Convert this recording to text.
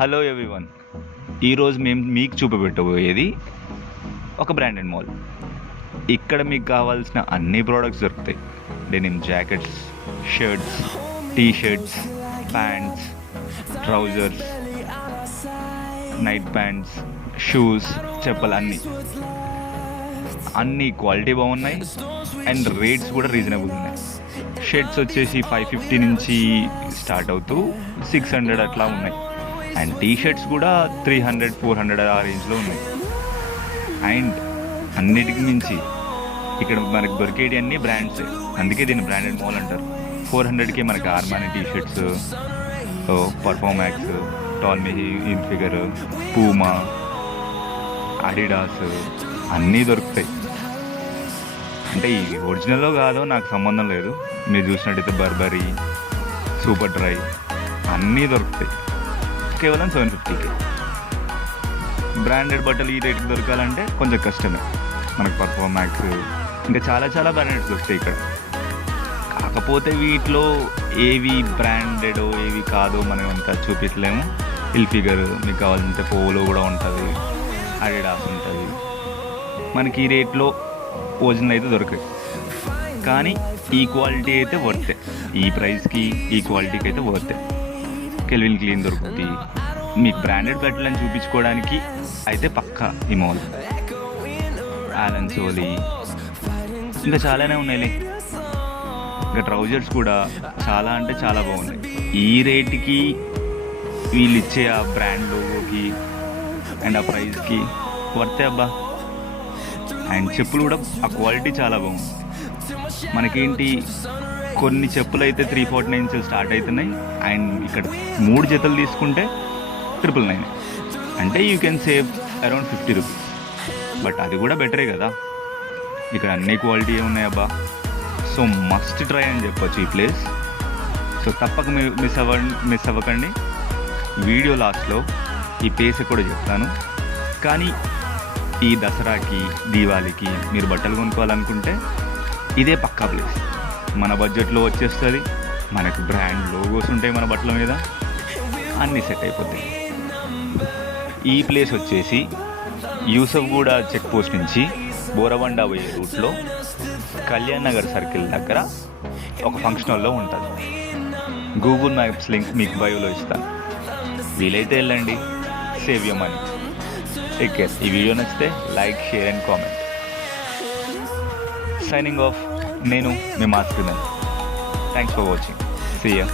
Hello everyone. ఈరోజు మేము మీకు చూపెట్టబోయేది ఒక బ్రాండెడ్ మాల్. ఇక్కడ మీకు కావాల్సిన అన్ని ప్రోడక్ట్స్ దొరుకుతాయి. Denim jackets, shirts, t-shirts, pants, trousers, night pants, shoes, చెప్పులు అన్ని క్వాలిటీ బాగున్నాయి అండ్ రేట్స్ కూడా రీజనబుల్ ఉన్నాయి. షర్ట్స్ వచ్చేసి 550 నుంచి స్టార్ట్ అవుతూ 600 అట్లా ఉన్నాయి. అండ్ టీషర్ట్స్ కూడా 300, 400 ఆ రేంజ్లో ఉన్నాయి. అండ్ అన్నిటికి మించి ఇక్కడ మనకు దొరికేటి అన్ని బ్రాండ్స్, అందుకే దీన్ని బ్రాండెడ్ మాల్ అంటారు. 400కే మనకి ఆర్మానీ టీషర్ట్స్, పర్ఫార్మాక్స్, టాల్మీ ఇన్ఫిగర్, పూమా, అడిడాస్ అన్నీ దొరుకుతాయి. అంటే ఈ ఒరిజినల్లో కాదో నాకు సంబంధం లేదు. మీరు చూసినట్టయితే బర్బరీ, సూపర్ డ్రై అన్నీ దొరుకుతాయి కేవలం 750కే. బ్రాండెడ్ బట్టలు ఈ రేట్కి దొరకాలంటే కొంచెం కష్టమే. మనకు పర్ఫార్మాక్స్ ఇంకా చాలా బ్రాండెడ్స్ దొరుకుతాయి ఇక్కడ. కాకపోతే వీటిలో ఏవి బ్రాండెడో ఏవి కాదో మనం అంతా చూపించలేము. ఇల్ఫిగర్ మీకు కావాలంటే పోలో కూడా ఉంటుంది, అడిడాస్ ఉంటుంది. మనకి ఈ రేట్లో ఒరిజినల్ అయితే దొరకాయి, కానీ ఈ క్వాలిటీ అయితే వర్తే. ఈ ప్రైస్కి ఈ క్వాలిటీకి అయితే వర్తే. కెల్విన్ క్లీన్ దొరుకుతుంది. మీకు బ్రాండెడ్ బట్టలని చూపించుకోవడానికి అయితే పక్కా ఈ మాల్. ఆలన్ సోలీ ఇంకా చాలానే ఉన్నాయిలే. ఇంకా ట్రౌజర్స్ కూడా చాలా అంటే చాలా బాగున్నాయి. ఈ రేటుకి వీళ్ళు ఇచ్చే ఆ బ్రాండ్ లోగోకి అండ్ ఆ ప్రైస్కి వర్తే అబ్బా. అండ్ చెప్పులు కూడా ఆ క్వాలిటీ చాలా బాగుంది. మనకేంటి కొన్ని చెప్పులు అయితే 349 నుంచి స్టార్ట్ అవుతున్నాయి. అండ్ ఇక్కడ 3 జతలు తీసుకుంటే 999. అంటే you can save around 50 rupees. But అది కూడా బెటరే కదా. ఇక్కడ అన్ని క్వాలిటీ ఉన్నాయబ్బా. సో మస్ట్ ట్రై అని చెప్పొచ్చు ఈ ప్లేస్. సో తప్పక మిస్ అవ్వకండి. వీడియో లాస్ట్లో ఈ ప్లేస్ కూడా చెప్తాను. కానీ ఈ దసరాకి, దీవాళికి మీరు బట్టలు కొనుక్కోవాలనుకుంటే ఇదే పక్కా ప్లేస్. మన బడ్జెట్లో వచ్చేస్తుంది. మనకు బ్రాండ్ లోగోస్ ఉంటాయి మన బట్టల మీద, అన్నీ సెట్ అయిపోతాయి. ఈ ప్లేస్ వచ్చేసి యూసఫ్గూడ చెక్ పోస్ట్ నుంచి బోరబండ పోయే రూట్లో కళ్యాణ్ నగర్ సర్కిల్ దగ్గర ఒక ఫంక్షన్ హాల్లో ఉంటుంది. గూగుల్ మ్యాప్స్ లింక్ మీకు బయోలో ఇస్తాను. వీలైతే వెళ్ళండి, save your money. Take care. ఈ వీడియో నచ్చితే like, share and comment. Signing off. నేను మీ master. Thanks for watching. See you.